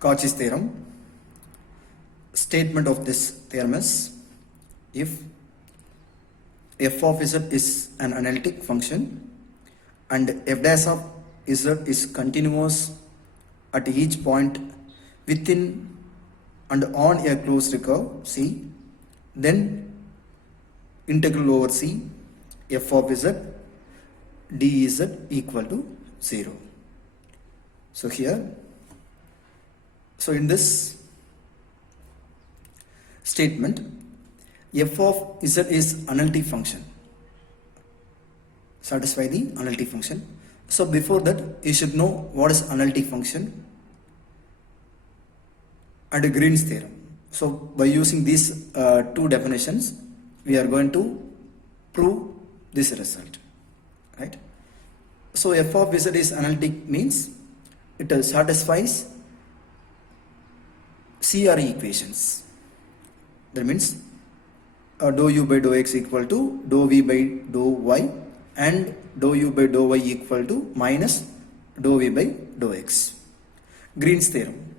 Cauchy's theorem. Statement of this theorem is, if f of z is an analytic function and f dash of z is continuous at each point within and on a closed curve C, then integral over C f of z dz equal to 0. So here, so in this statement, f of z is analytic function, satisfy the analytic function. So before that, you should know what is analytic function and Green's theorem. So by using these two definitions, we are going to prove this result, right? So f of z is analytic means it satisfies CRE equations. That means dou u by dou x equal to dou v by dou y and dou u by dou y equal to minus dou v by dou x. Green's theorem.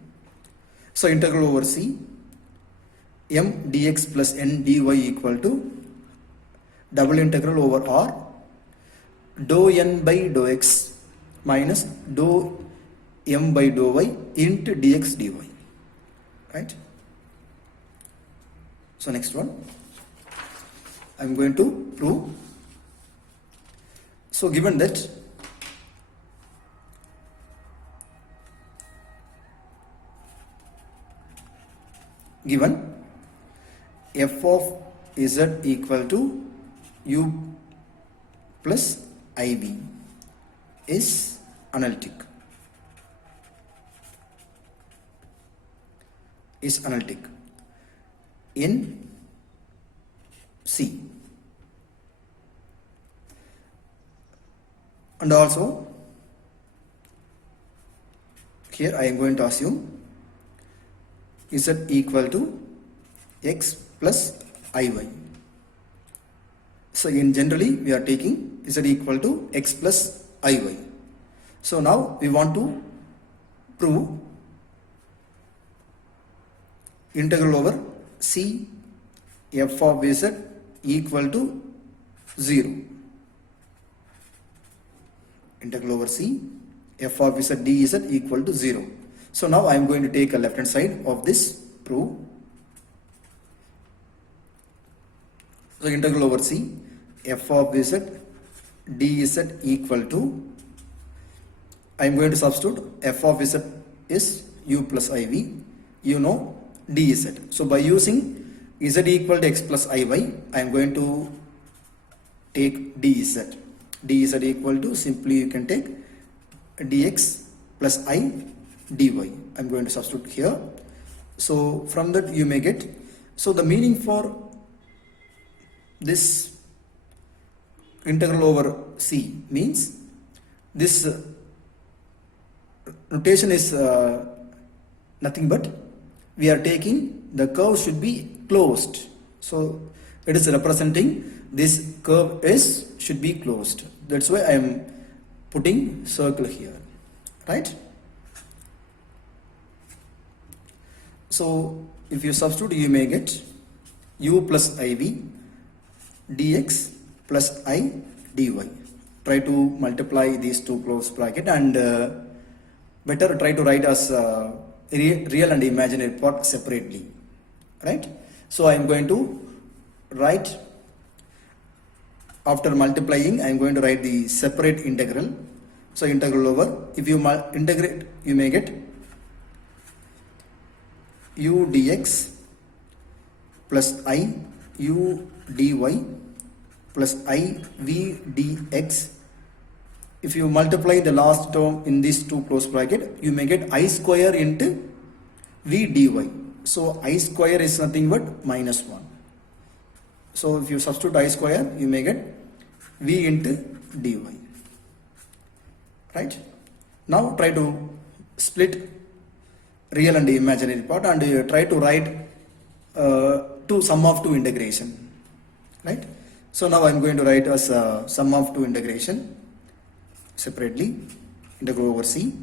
So integral over C m dx plus n dy equal to double integral over r dou n by dou x minus dou m by dou y into dx dy, right? So next one, I am going to prove. So given that f of z equal to u plus iv is analytic, in C, and also here I am going to assume z equal to x plus iy. So in generally we are taking z equal to x plus iy. So now we want to prove integral over C f of z equal to 0. Integral over C f of z dz equal to 0. So now I am going to take a left hand side of this proof. So integral over C f of z dz equal to, I am going to substitute f of z is u plus iv, you know dz. So by using z equal to x plus iy, I am going to take dz. dz equal to, simply you can take dx plus I dy. I am going to substitute here. So from that you may get, so the meaning for this integral over C means this notation is nothing but we are taking the curve should be closed. So it is representing this curve should be closed. That's why I am putting circle here, right? So if you substitute, you may get u plus iv dx plus I dy. Try to multiply these two closed bracket and better try to write as real and imaginary part separately, right? So I am going to write, after multiplying I am going to write the separate integral. So integral over, if you integrate, you may get u dx plus I u dy plus I v dx. If you multiply the last term in these two closed bracket, you may get I square into v dy. So I square is nothing but minus 1. So if you substitute I square, you may get v into dy, right? Now try to split real and imaginary part and try to write to sum of 2 integration, right? So now I am going to write as sum of 2 integration separately. Integral over C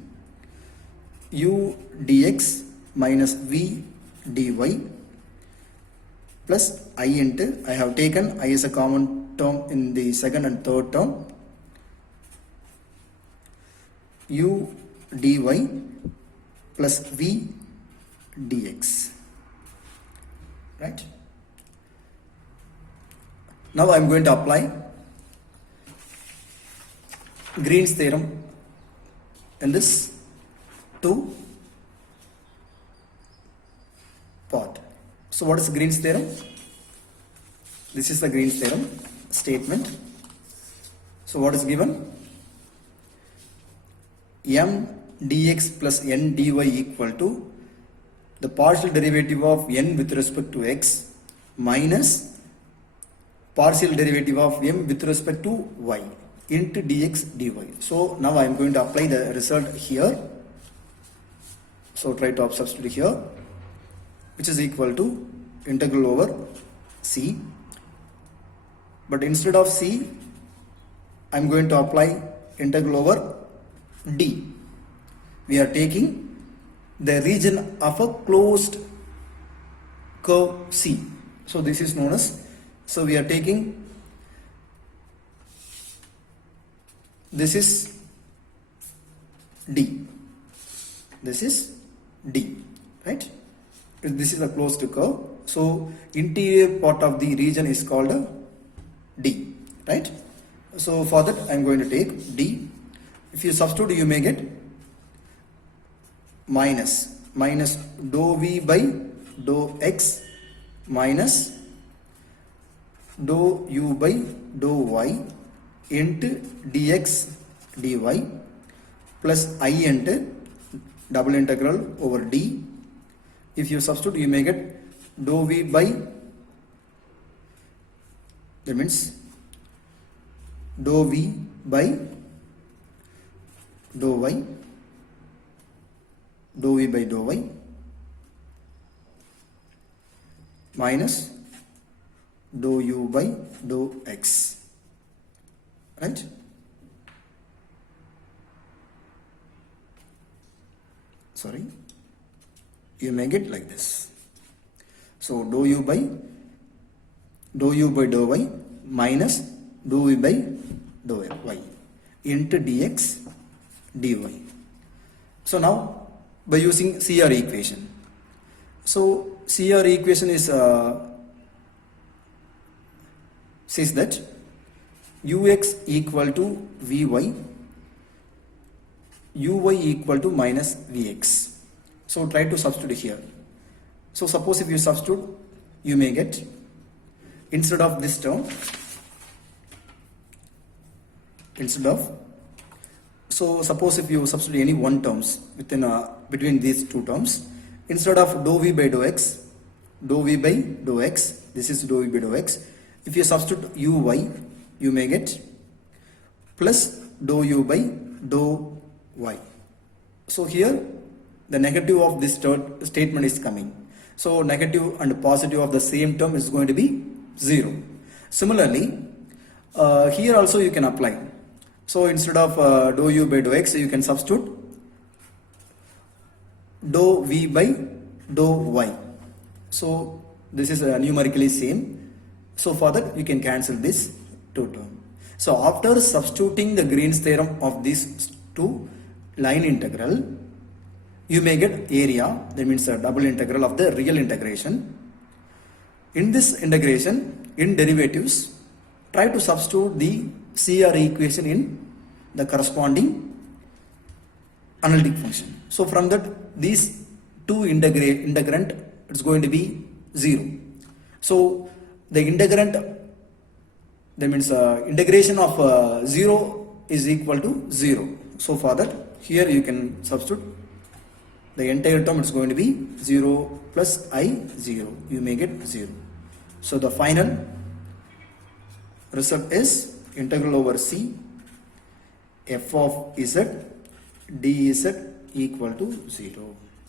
u dx minus v dy plus I into, I have taken I as a common term in the second and third term, u dy plus v dx, right? Now I am going to apply Green's theorem in this two part. So what is Green's theorem? This is the Green's theorem statement. So what is given? M dx plus n dy equal to the partial derivative of n with respect to x minus partial derivative of m with respect to y into dx dy. So now I am going to apply the result here. So try to substitute here, which is equal to integral over c. But instead of c, I am going to apply integral over d. We are taking the region of a closed curve C. So this is known as, so we are taking, this is D. This is D, right? This is a closed curve. So interior part of the region is called a D, right? So for that I am going to take D. If you substitute, you may get minus dou v by dou x minus dou u by dou y into dx dy plus I into double integral over d. If you substitute, you may get dou v by, that means dou v by dou y, dou v by dou y minus dou u by dou x, right? Sorry, you make it like this. So dou u by dou y minus dou v by dou y into dx dy. So now by using CR equation, so CR equation is says that ux equal to vy, uy equal to minus vx. So try to substitute here. So suppose if you substitute, you may get, instead of this term, so suppose if you substitute any one terms within between these two terms, instead of dou v by dou x, this is dou v by dou x. If you substitute uy, you may get plus dou u by dou y. So here the negative of this third statement is coming. So negative and positive of the same term is going to be 0. Similarly, here also you can apply. So instead of dou u by dou x, you can substitute dou v by dou y. So this is numerically same. So for that you can cancel this two term. So after substituting the Green's theorem of these two line integral, you may get area, that means a double integral of the real integration. In this integration, in derivatives, try to substitute the CR equation in the corresponding analytic function. So from that, these two integrand, it's going to be 0. So the integrand, that means integration of 0 is equal to 0. So for that, here you can substitute the entire term, is going to be 0 plus I 0. You may get 0. So the final result is integral over C f of z dz equal to 0.